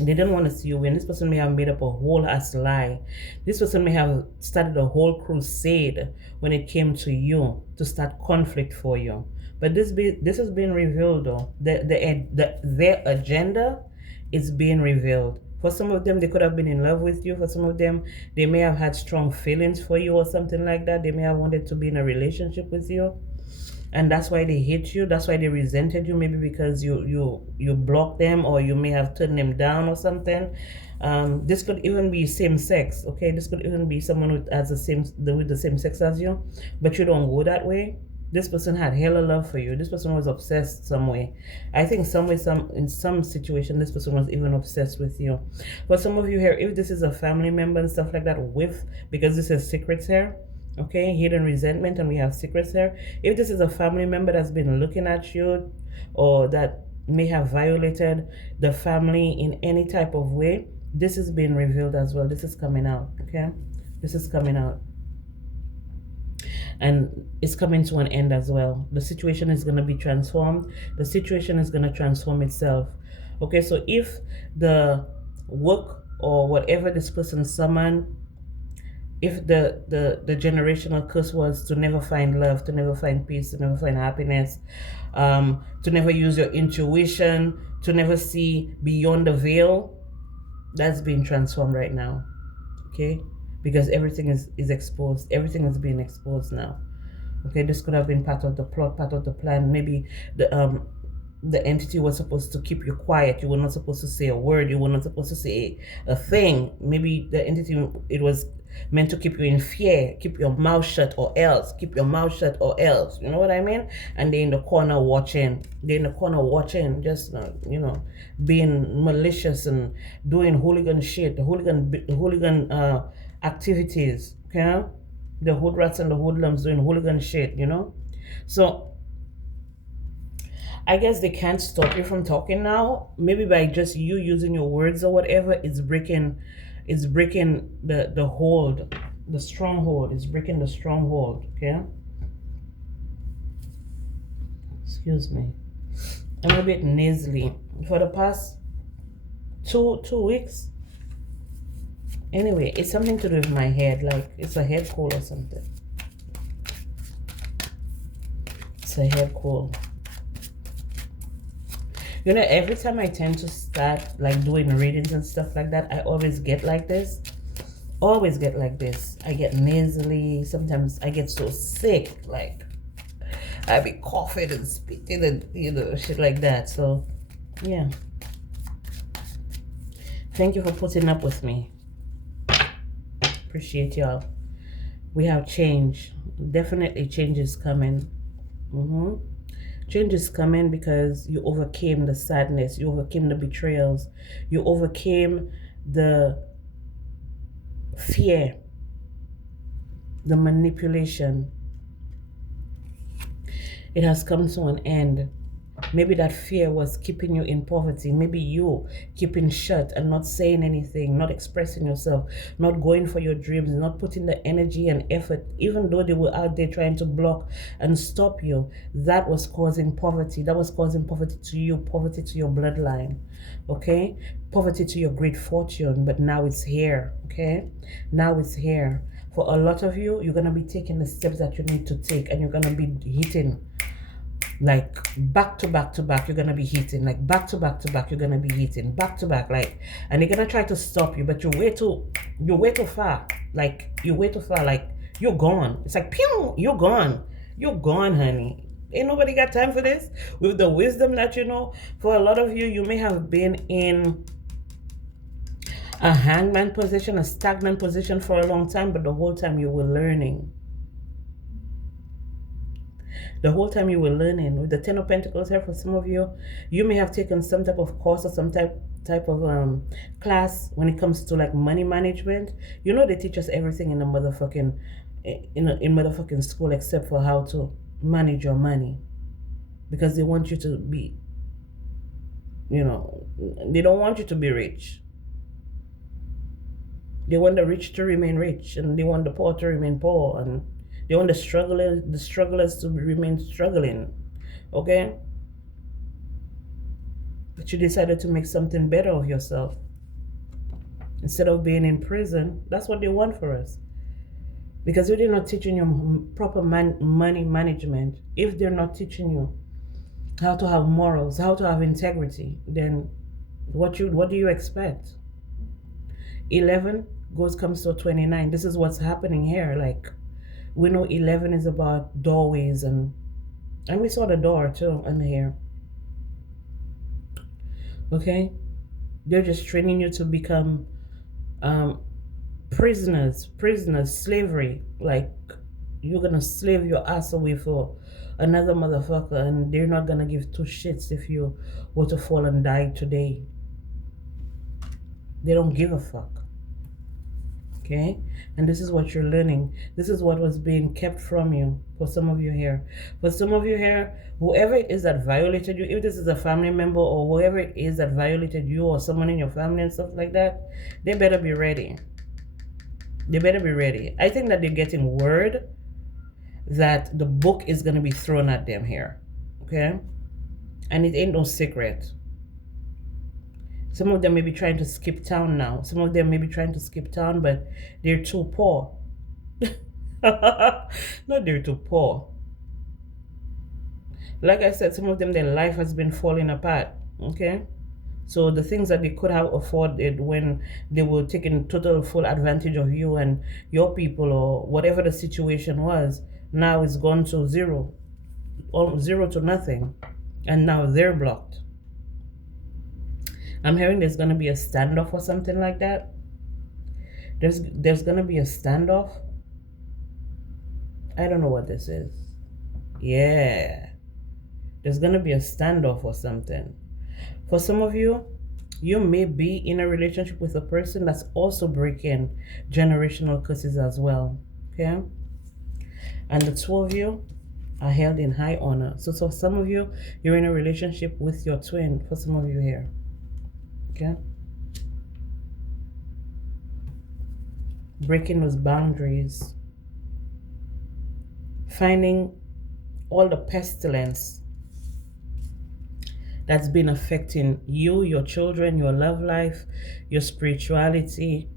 They don't want to see you win. This person may have made up a whole ass lie. This person may have started a whole crusade when it came to you to start conflict for you. But this has been revealed though. Their agenda is being revealed. For some of them, they could have been in love with you. For some of them, they may have had strong feelings for you or something like that. They may have wanted to be in a relationship with you. And that's why they hate you. That's why they resented you. Maybe because you blocked them, or you may have turned them down or something. This could even be same sex. Okay, this could even be someone with the same sex as you, but you don't go that way. This person had hella love for you. This person was obsessed some way. I think in some situation, this person was even obsessed with you. For some of you here, if this is a family member and stuff like that, because this is secrets here. Okay, hidden resentment, and we have secrets here. If this is a family member that's been looking at you, or that may have violated the family in any type of way, this is being revealed as well. This is coming out. Okay, this is coming out, and it's coming to an end as well. The situation is going to be transformed. The situation is going to transform itself. Okay, so if the work or whatever this person summoned, if the generational curse was to never find love, to never find peace, to never find happiness, to never use your intuition, to never see beyond the veil, that's being transformed right now. Okay, because everything is exposed. Everything is being exposed now. Okay, this could have been part of the plot, part of the plan. Maybe the entity was supposed to keep you quiet. You were not supposed to say a word. You were not supposed to say a thing. Maybe the entity, it was meant to keep you in fear. Keep your mouth shut or else. Keep your mouth shut or else. You know what I mean? And they're in the corner watching. They're in the corner watching, just, being malicious and doing hooligan shit, hooligan activities. Okay? The hood rats and the hoodlums doing hooligan shit, So I guess they can't stop you from talking now. Maybe by just you using your words or whatever, it's breaking the hold, the stronghold. It's breaking the stronghold. Okay. Excuse me. I'm a bit nasally. For the past two weeks, Anyway, it's something to do with my head. Like, it's a head cold or something. It's a head cold. You know, every time I tend to start like doing readings and stuff like that, I always get like this. Always get like this. I get nasally. Sometimes I get so sick. Like, I be coughing and spitting and, you know, shit like that. So, yeah. Thank you for putting up with me. Appreciate y'all. We have change. Definitely change is coming. Change is coming because you overcame the sadness. You overcame the betrayals. You overcame the fear, the manipulation. It has come to an end. Maybe that fear was keeping you in poverty. Maybe you keeping shut and not saying anything, not expressing yourself, not going for your dreams, not putting the energy and effort, even though they were out there trying to block and stop you. That was causing poverty. That was causing poverty to you, poverty to your bloodline, okay? Poverty to your great fortune, but now it's here, okay? Now it's here. For a lot of you, you're going to be taking the steps that you need to take, and you're going to be hitting like back to back to back. You're gonna be hitting like back to back to back. You're gonna be hitting back to back, like, and they're gonna try to stop you, but you're way too far. Like, you're way too far. Like, you're gone. It's like, pew, you're gone. You're gone, honey. Ain't nobody got time for this. With the wisdom that you know, for a lot of you, you may have been in a hangman position, a stagnant position for a long time, but the whole time you were learning. The whole time you were learning. With the Ten of Pentacles here, for some of you, you may have taken some type of course or some type of class when it comes to like money management. You know, they teach us everything in the motherfucking in motherfucking school except for how to manage your money, because they want you to be, you know, they don't want you to be rich. They want the rich to remain rich, and they want the poor to remain poor, and they want the strugglers to remain struggling, okay? But you decided to make something better of yourself. Instead of being in prison, that's what they want for us. Because if they're not teaching you proper money management, if they're not teaching you how to have morals, how to have integrity, then what do you expect? 11 comes to 29. This is what's happening here. Like, we know 11 is about doorways, and we saw the door too in here. Okay? They're just training you to become prisoners, slavery. Like, you're gonna slave your ass away for another motherfucker, and they're not gonna give two shits if you were to fall and die today. They don't give a fuck. Okay? And this is what you're learning. This is what was being kept from you for some of you here. For some of you here, whoever it is that violated you, if this is a family member or whoever it is that violated you or someone in your family and stuff like that, they better be ready. They better be ready. I think that they're getting word that the book is going to be thrown at them here. Okay? And it ain't no secret. Some of them may be trying to skip town now. Some of them may be trying to skip town, but they're too poor. Not they're too poor. Like I said, some of them, their life has been falling apart. Okay? So the things that they could have afforded when they were taking total full advantage of you and your people, or whatever the situation was, now it's gone to zero. Or zero to nothing. And now they're blocked. I'm hearing there's going to be a standoff or something like that. There's going to be a standoff. I don't know what this is. Yeah. There's going to be a standoff or something. For some of you, you may be in a relationship with a person that's also breaking generational curses as well. Okay? And the two of you are held in high honor. So some of you, you're in a relationship with your twin. For some of you here. Okay? Breaking those boundaries. Finding all the pestilence that's been affecting you, your children, your love life, your spirituality,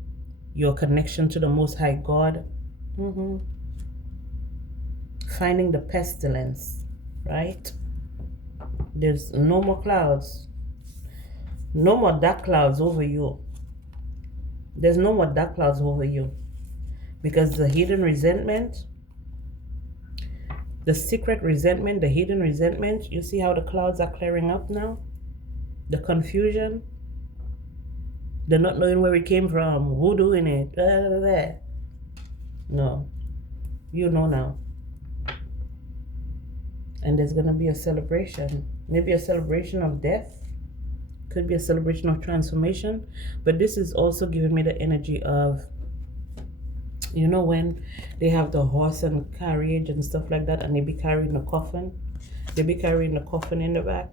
your connection to the Most High God. Finding the pestilence, right? There's no more clouds. No more dark clouds over you. There's no more dark clouds over you. Because the hidden resentment, the secret resentment, the hidden resentment, you see how the clouds are clearing up now? The confusion, the not knowing where it came from, who doing it, blah, blah, blah. No, you know now. And there's gonna be a celebration, maybe a celebration of death, could be a celebration of transformation, but this is also giving me the energy of, you know, when they have the horse and carriage and stuff like that, and they be carrying the coffin, they be carrying the coffin in the back,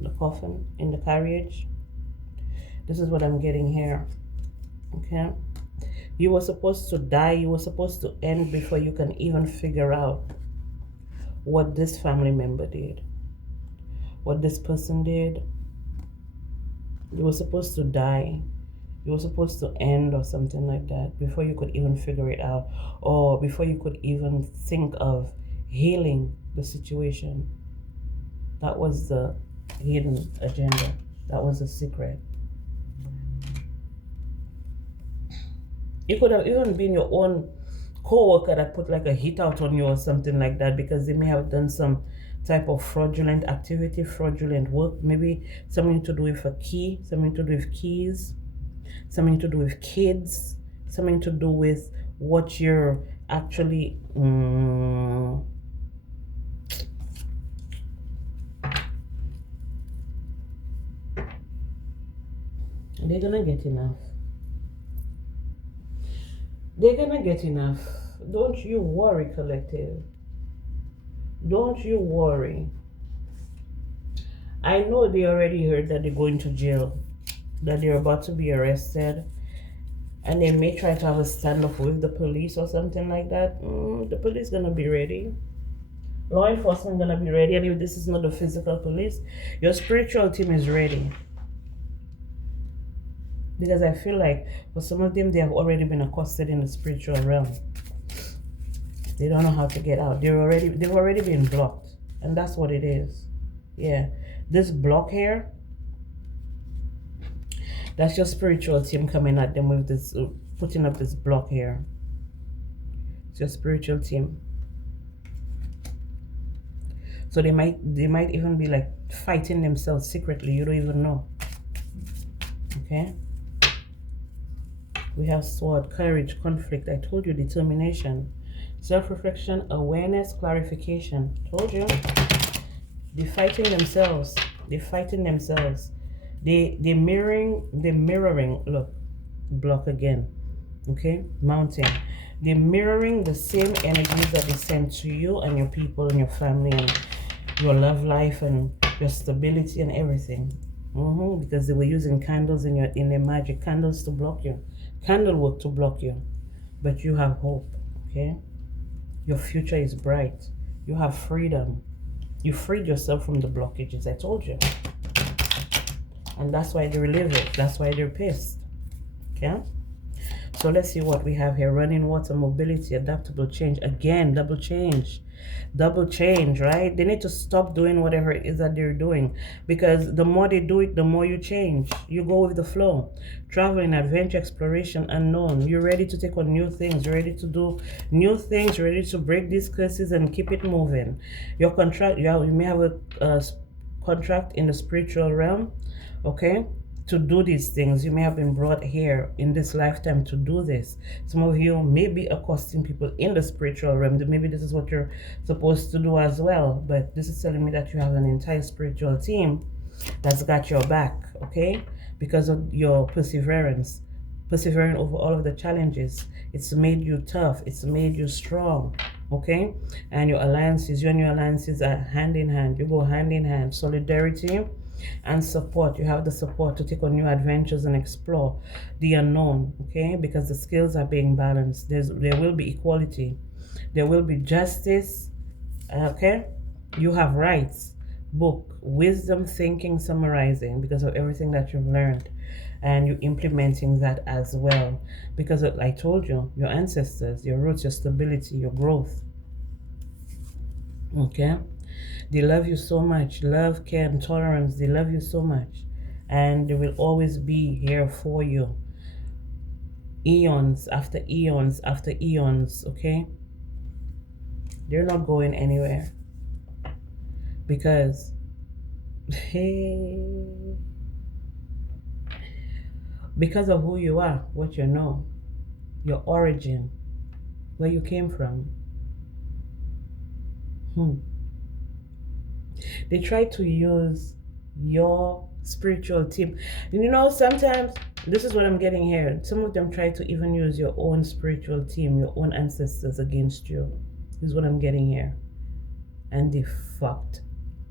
the coffin in the carriage. This is what I'm getting here. Okay, you were supposed to die, you were supposed to end before you can even figure out what this family member did, what this person did. You were supposed to die, you were supposed to end or something like that before you could even figure it out, or before you could even think of healing the situation. That was the hidden agenda. That was the secret. It could have even been your own co-worker that put like a hit out on you or something like that, because they may have done some type of fraudulent activity, fraudulent work, maybe something to do with a key, something to do with keys, something to do with kids, something to do with what you're actually they're gonna get enough. They're gonna get enough. Don't you worry, collective. Don't you worry. I know they already heard that they're going to jail, that they're about to be arrested, and they may try to have a standoff with the police or something like that. The police gonna be ready. Law enforcement gonna be ready, and if this is not the physical police, your spiritual team is ready. Because I feel like for some of them, they have already been accosted in the spiritual realm. They don't know how to get out. They've already been blocked, and that's what it is. Yeah, this block here, that's your spiritual team coming at them with this, putting up this block here. It's your spiritual team. So they might even be like fighting themselves secretly. You don't even know. Okay. We have sword, courage, conflict. I told you, determination, self-reflection, awareness, clarification. Told you. They're fighting themselves. They're fighting themselves. They're mirroring. Look, block again. Okay, mountain. They're mirroring the same energies that they send to you and your people and your family and your love life and your stability and everything. Because they were using candles in their magic, candles to block you. Candle work to block you, but you have hope. Okay, your future is bright. You have freedom. You freed yourself from the blockages. I told you, and that's why they're livid. That's why they're pissed. Okay, so let's see what we have here. Running water, mobility, adaptable change. Again, double change, right? They need to stop doing whatever it is that they're doing, because the more they do it, the more you change. You go with the flow. Traveling, adventure, exploration, unknown. You're ready to take on new things. You're ready to do new things. You're ready to break these curses and keep it moving. Your contract, you may have a contract in the spiritual realm, okay, to do these things. You may have been brought here in this lifetime to do this. Some of you may be accosting people in the spiritual realm. Maybe this is what you're supposed to do as well, but this is telling me that you have an entire spiritual team that's got your back, okay, because of your perseverance, persevering over all of the challenges. It's made you tough. It's made you strong, okay? And your alliances, you and your alliances are hand in hand. You go hand in hand. Solidarity and support. You have the support to take on new adventures and explore the unknown, okay? Because the skills are being balanced. There will be equality. There will be justice, okay? You have rights. Book, wisdom, thinking, summarizing, because of everything that you've learned. and you're implementing that as well. Because I told you, your ancestors, your roots, your stability, your growth. Okay? They love you so much. Love, care, and tolerance. They love you so much. And they will always be here for you. Eons after eons after eons, okay? They're not going anywhere. Because, because of who you are, what you know, your origin, where you came from. They try to use your spiritual team. You know, sometimes, this is what I'm getting here. Some of them try to even use your own spiritual team, your own ancestors against you. This is what I'm getting here. And they fucked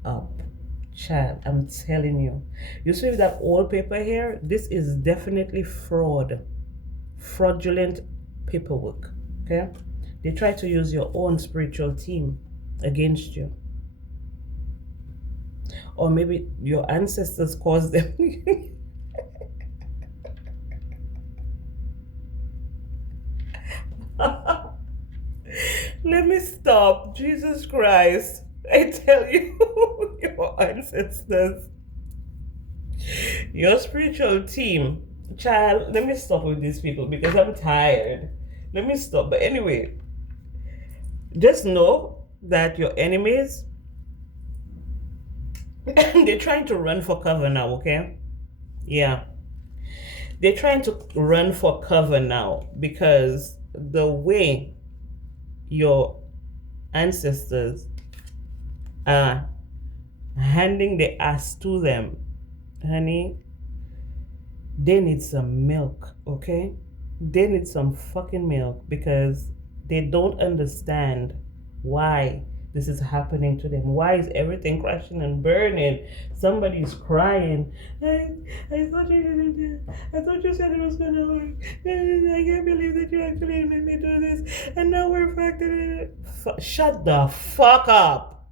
up. Child, I'm telling you. You see that old paper here? This is definitely fraud. Fraudulent paperwork. Okay? They try to use your own spiritual team against you. Or maybe your ancestors caused them. Let me stop. Jesus Christ. I tell you, your ancestors, your spiritual team. Child, let me stop with these people because I'm tired. Let me stop. But anyway, just know that your enemies, they're trying to run for cover now, okay? Yeah. They're trying to run for cover now because the way your ancestors are handing the ass to them, honey, they need some milk, okay? They need some fucking milk because they don't understand why this is happening to them. Why is everything crashing and burning? Somebody's crying. I thought you said it was gonna work. I can't believe that you actually made me do this. And now we're fucked. Shut the fuck up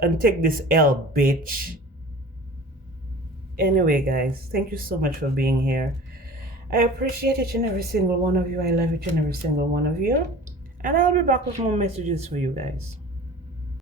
and take this L, bitch. Anyway, guys, thank you so much for being here. I appreciate each and every single one of you. I love each and every single one of you. And I'll be back with more messages for you guys.